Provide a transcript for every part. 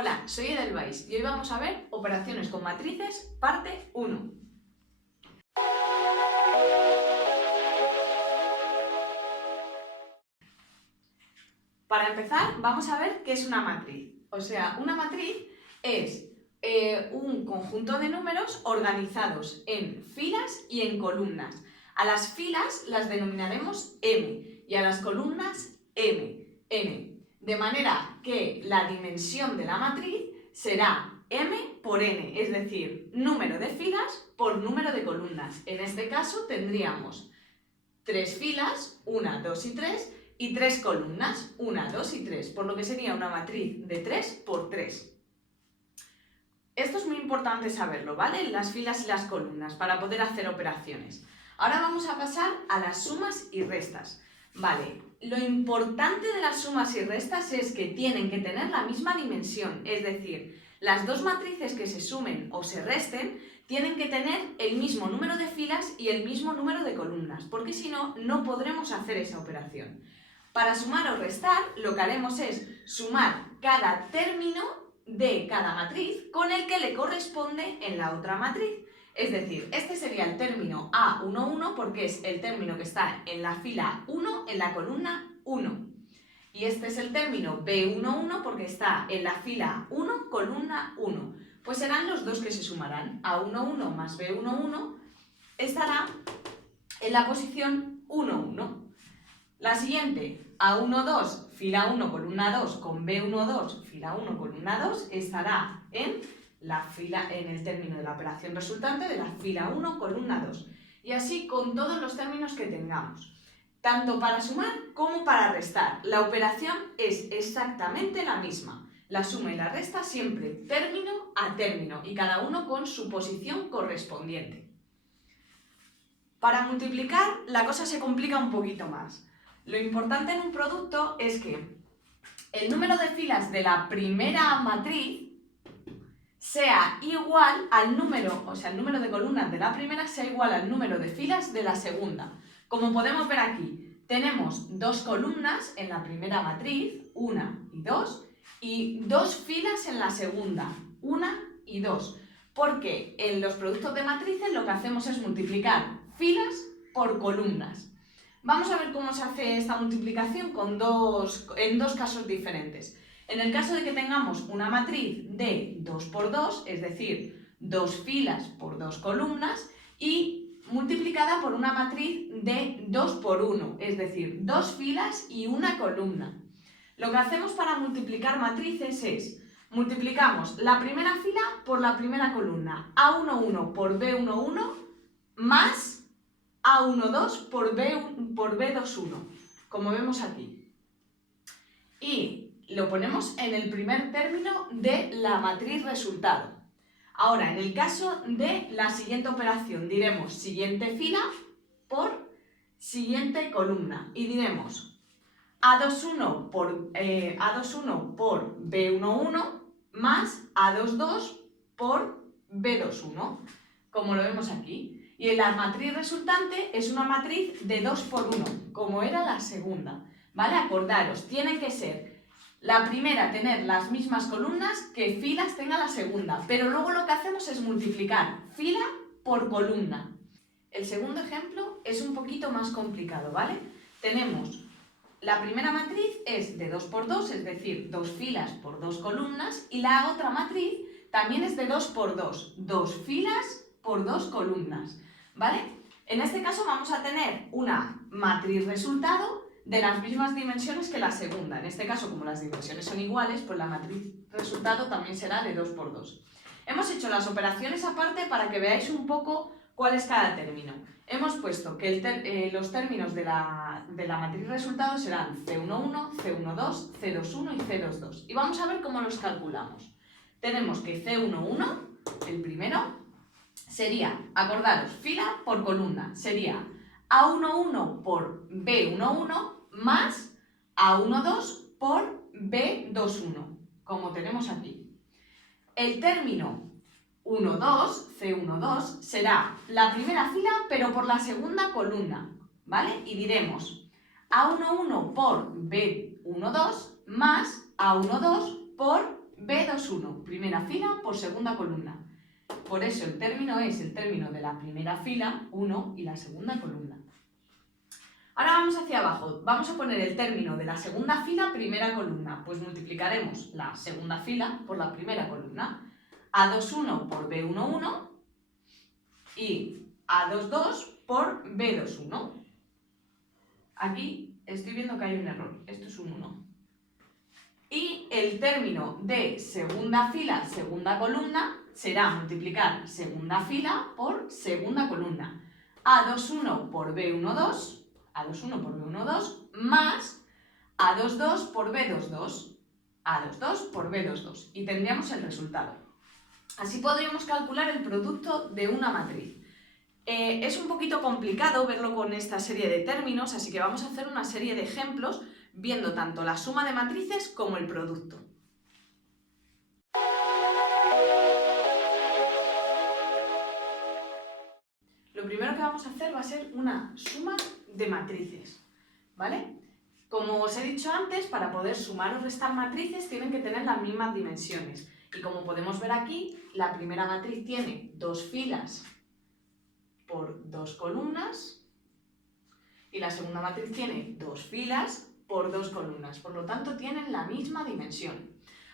Hola, soy Edelweiss y hoy vamos a ver operaciones con matrices, parte 1. Para empezar, vamos a ver qué es una matriz. O sea, una matriz es un conjunto de números organizados en filas y en columnas. A las filas las denominaremos M y a las columnas N. De manera que la dimensión de la matriz será M por N, es decir, número de filas por número de columnas. En este caso tendríamos 3 filas, 1, 2 y 3, y 3 columnas, 1, 2 y 3, por lo que sería una matriz de 3 por 3. Esto es muy importante saberlo, ¿vale? Las filas y las columnas, para poder hacer operaciones. Ahora vamos a pasar a las sumas y restas. Vale, lo importante de las sumas y restas es que tienen que tener la misma dimensión, es decir, las dos matrices que se sumen o se resten tienen que tener el mismo número de filas y el mismo número de columnas, porque si no, no podremos hacer esa operación. Para sumar o restar, lo que haremos es sumar cada término de cada matriz con el que le corresponde en la otra matriz. Es decir, este sería el término A11 porque es el término que está en la fila 1 en la columna 1. Y este es el término B11 porque está en la fila 1, columna 1. Pues serán los dos que se sumarán. A11 más B11 estará en la posición 1,1. La siguiente, A12, fila 1, columna 2, con B12, fila 1, columna 2, estará en el término de la operación resultante de la fila 1, columna 2. Y así con todos los términos que tengamos. Tanto para sumar como para restar. La operación es exactamente la misma. La suma y la resta siempre término a término y cada uno con su posición correspondiente. Para multiplicar la cosa se complica un poquito más. Lo importante en un producto es que el número de filas de la primera matriz sea igual al número, o sea, el número de columnas de la primera sea igual al número de filas de la segunda. Como podemos ver aquí, tenemos dos columnas en la primera matriz, 1 y 2, y dos filas en la segunda, 1 y 2. Porque en los productos de matrices lo que hacemos es multiplicar filas por columnas. Vamos a ver cómo se hace esta multiplicación en dos casos diferentes. En el caso de que tengamos una matriz de 2 por 2, es decir, 2 filas por 2 columnas, y multiplicada por una matriz de 2 por 1, es decir, 2 filas y una columna. Lo que hacemos para multiplicar matrices es, multiplicamos la primera fila por la primera columna, A11 por B11 más A12 por B21, como vemos aquí. Y lo ponemos en el primer término de la matriz resultado. Ahora, en el caso de la siguiente operación, diremos siguiente fila por siguiente columna y diremos A21 por B11 más A22 por B21, como lo vemos aquí. Y la matriz resultante es una matriz de 2 por 1, como era la segunda. ¿Vale? Acordaros, tiene que ser la primera tener las mismas columnas que filas tenga la segunda, pero luego lo que hacemos es multiplicar fila por columna. El segundo ejemplo es un poquito más complicado, ¿vale? Tenemos la primera matriz es de 2 por 2, es decir, 2 filas por 2 columnas, y la otra matriz también es de 2 por 2, 2 filas por 2 columnas, ¿vale? En este caso vamos a tener una matriz resultado de las mismas dimensiones que la segunda. En este caso, como las dimensiones son iguales, pues la matriz resultado también será de 2 por 2. Hemos hecho las operaciones aparte para que veáis un poco cuál es cada término. Hemos puesto que los términos de la matriz resultado serán C11, C12, C21 y C22. Y vamos a ver cómo los calculamos. Tenemos que C11, el primero, sería, acordaros, fila por columna, sería A11 por B11 más A12 por B21, como tenemos aquí. El término 1,2, C12, será la primera fila pero por la segunda columna, ¿vale? Y diremos A11 por B12 más A12 por B21, primera fila por segunda columna. Por eso el término es el término de la primera fila, 1, y la segunda columna. Ahora vamos hacia abajo. Vamos a poner el término de la segunda fila, primera columna. Pues multiplicaremos la segunda fila por la primera columna. A21 por B11 y A22 por B21. Aquí estoy viendo que hay un error. Esto es un 1. Y el término de segunda fila, segunda columna, será multiplicar segunda fila por segunda columna. A21 por B12, A21 por B12, más A22 por B22, A22 por B22. Y tendríamos el resultado. Así podríamos calcular el producto de una matriz. Es un poquito complicado verlo con esta serie de términos, así que vamos a hacer una serie de ejemplos viendo tanto la suma de matrices como el producto. Lo primero que vamos a hacer va a ser una suma de matrices, ¿vale? Como os he dicho antes, para poder sumar o restar matrices tienen que tener las mismas dimensiones. Y como podemos ver aquí, la primera matriz tiene 2 filas por 2 columnas y la segunda matriz tiene 2 filas por 2 columnas, por lo tanto tienen la misma dimensión.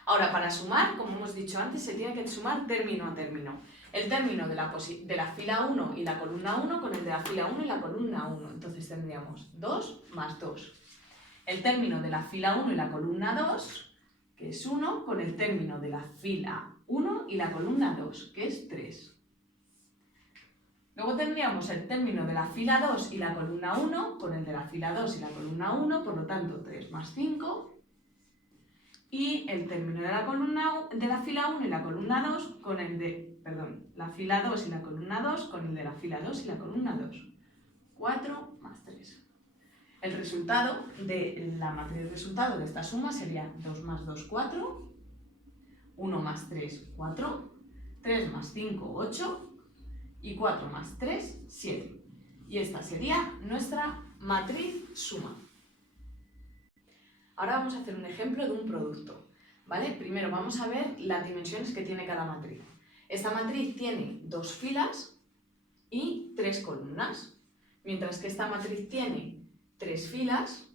Ahora, para sumar, como hemos dicho antes, se tiene que sumar término a término. El término de la fila 1 y la columna 1 con el de la fila 1 y la columna 1. Entonces tendríamos 2 más 2. El término de la fila 1 y la columna 2, que es 1, con el término de la fila 1 y la columna 2, que es 3. Luego tendríamos el término de la fila 2 y la columna 1 con el de la fila 2 y la columna 1, por lo tanto 3 más 5. Y el término de la fila 1 y la columna 2 con el de, la fila 2 y la columna 2 con el de la fila 2 y la columna 2. 4 más 3. El resultado de la matriz resultado de esta suma sería 2 más 2, 4, 1 más 3, 4, 3 más 5, 8 y 4 más 3, 7. Y esta sería nuestra matriz suma. Ahora vamos a hacer un ejemplo de un producto, ¿vale? Primero vamos a ver las dimensiones que tiene cada matriz. Esta matriz tiene 2 filas y 3 columnas, mientras que esta matriz tiene 3 filas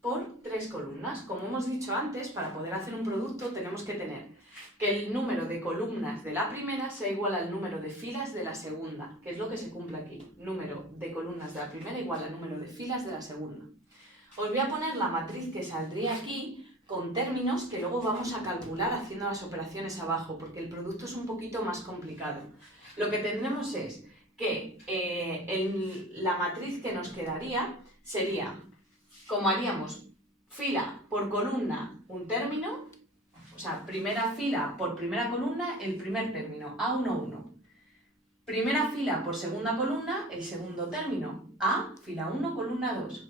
por 3 columnas. Como hemos dicho antes, para poder hacer un producto tenemos que tener que el número de columnas de la primera sea igual al número de filas de la segunda, que es lo que se cumple aquí. Número de columnas de la primera igual al número de filas de la segunda. Os voy a poner la matriz que saldría aquí con términos que luego vamos a calcular haciendo las operaciones abajo, porque el producto es un poquito más complicado. Lo que tendremos es que la matriz que nos quedaría sería, como haríamos fila por columna, un término, o sea, primera fila por primera columna, el primer término, A1, 1. Primera fila por segunda columna, el segundo término, A, fila 1, columna 2.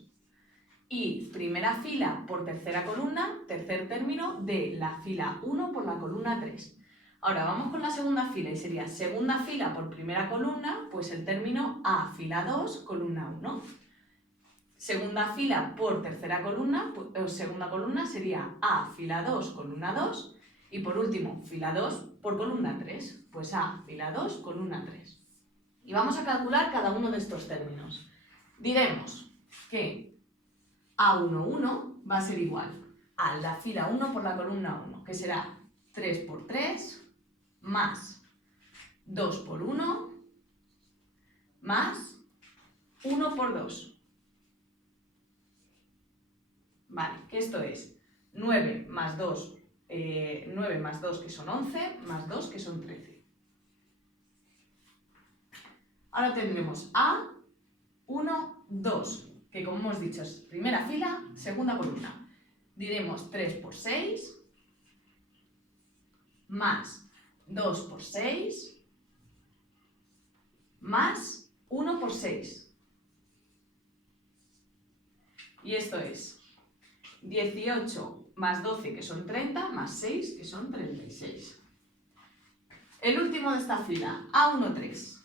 Y primera fila por tercera columna, tercer término de la fila 1 por la columna 3. Ahora vamos con la segunda fila y sería segunda fila por primera columna, pues el término A, fila 2, columna 1. Segunda fila por tercera columna, segunda columna sería A, fila 2, columna 2. Y por último, fila 2 por columna 3, pues A, fila 2, columna 3. Y vamos a calcular cada uno de estos términos. Diremos que A11 va a ser igual a la fila 1 por la columna 1, que será 3 por 3 más 2 por 1 más 1 por 2. Vale, que esto es 9 más 2, 9 más 2 que son 11, más 2 que son 13. Ahora tendremos A1, 2. Que como hemos dicho es primera fila, segunda columna. Diremos 3 por 6 más 2 por 6 más 1 por 6. Y esto es 18 más 12 que son 30 más 6 que son 36. El último de esta fila, A1, 3,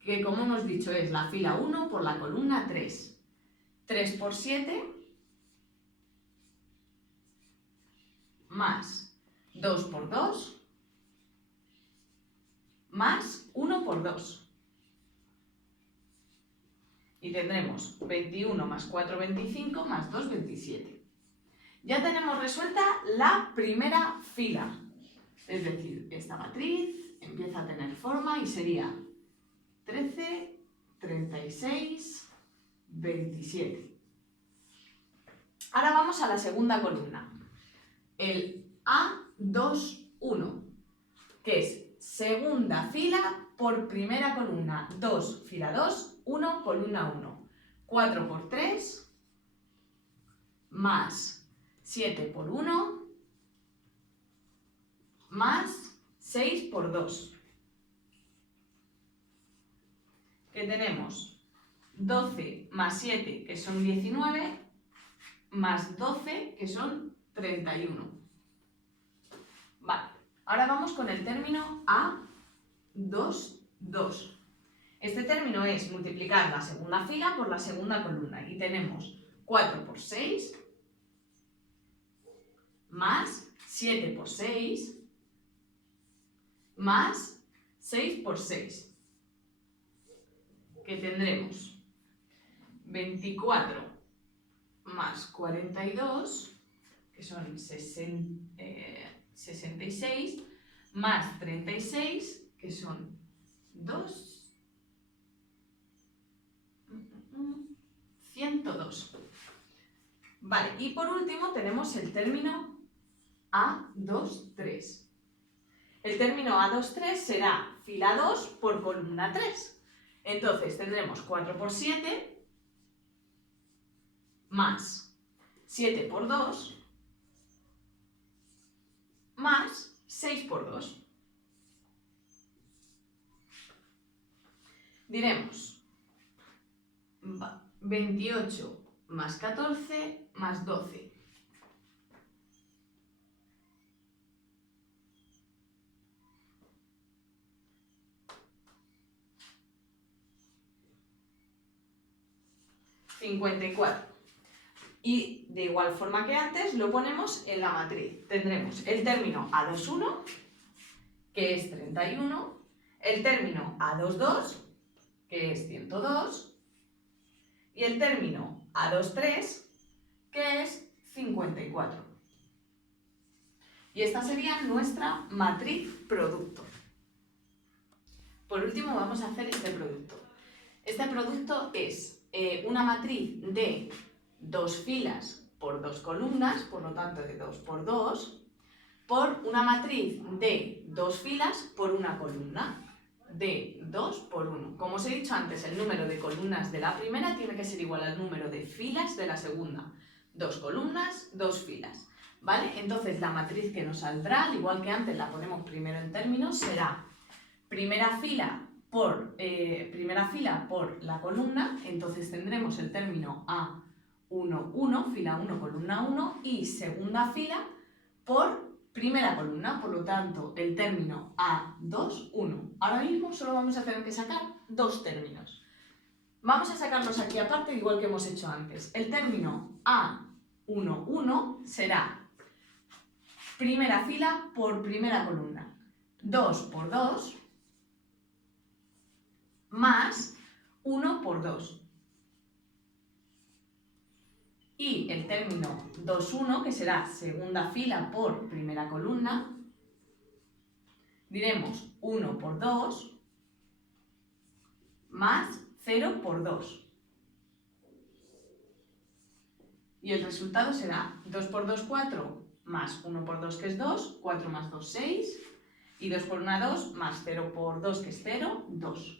que como hemos dicho es la fila 1 por la columna 3. 3 por 7 más 2 por 2, más 1 por 2. Y tendremos 21 más 4, 25, más 2, 27. Ya tenemos resuelta la primera fila. Es decir, esta matriz empieza a tener forma y sería 13, 36, 27. Ahora vamos a la segunda columna. El A21, que es segunda fila por primera columna. 2, fila 2, 1, columna 1. 4 por 3, más 7 por 1, más 6 por 2. Que tenemos 12 más 7, que son 19, más 12, que son 31. Vale, ahora vamos con el término A22. Este término es multiplicar la segunda fila por la segunda columna. Y tenemos 4 por 6, más 7 por 6, más 6 por 6. Que tendremos 24 más 42, que son 66, más 36, que son 102. Vale, y por último tenemos el término A23. El término A23 será fila 2 por columna 3. Entonces tendremos 4 por 7, más 7 por 2, más 6 por 2. Diremos 28 más 14 más 12. Y de igual forma que antes lo ponemos en la matriz. Tendremos el término A21, que es 31, el término A22, que es 102, y el término A23, que es 54. Y esta sería nuestra matriz producto. Por último vamos a hacer este producto. Este producto es una matriz de 2 filas por 2 columnas, por lo tanto de 2 por 2, por una matriz de 2 filas por una columna, de 2 por 1. Como os he dicho antes, el número de columnas de la primera tiene que ser igual al número de filas de la segunda. 2 columnas, 2 filas. ¿Vale? Entonces la matriz que nos saldrá, al igual que antes la ponemos primero en términos, será primera fila por la columna, entonces tendremos el término A11, fila 1, columna 1, y segunda fila por primera columna, por lo tanto el término A21. Ahora mismo solo vamos a tener que sacar 2 términos. Vamos a sacarlos aquí aparte, igual que hemos hecho antes. El término A11 será primera fila por primera columna, 2 por 2, más 1 por 2. Y el término 2,1, que será segunda fila por primera columna, diremos 1 por 2 más 0 por 2. Y el resultado será 2 por 2, 4, más 1 por 2, que es 2, 4 más 2, 6, y 2 por 1, 2, más 0 por 2, que es 0, 2.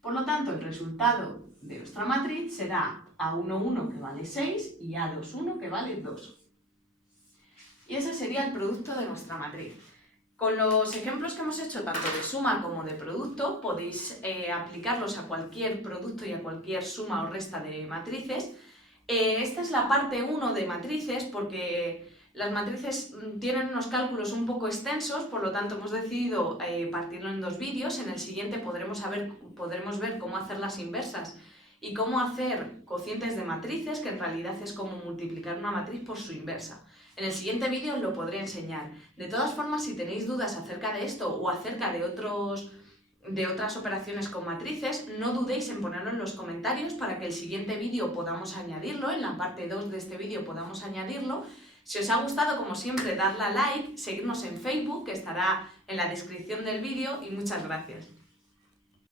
Por lo tanto, el resultado de nuestra matriz será A11, que vale 6, y A21, que vale 2. Y ese sería el producto de nuestra matriz. Con los ejemplos que hemos hecho, tanto de suma como de producto, podéis aplicarlos a cualquier producto y a cualquier suma o resta de matrices. Esta es la parte 1 de matrices, porque las matrices tienen unos cálculos un poco extensos, por lo tanto hemos decidido partirlo en 2 vídeos. En el siguiente podremos ver cómo hacer las inversas y cómo hacer cocientes de matrices, que en realidad es como multiplicar una matriz por su inversa. En el siguiente vídeo os lo podré enseñar. De todas formas, si tenéis dudas acerca de esto o acerca de otras operaciones con matrices, no dudéis en ponerlo en los comentarios para que el siguiente vídeo podamos añadirlo, en la parte 2 de este vídeo podamos añadirlo. Si os ha gustado, como siempre, darle a like, seguirnos en Facebook, que estará en la descripción del vídeo, y muchas gracias.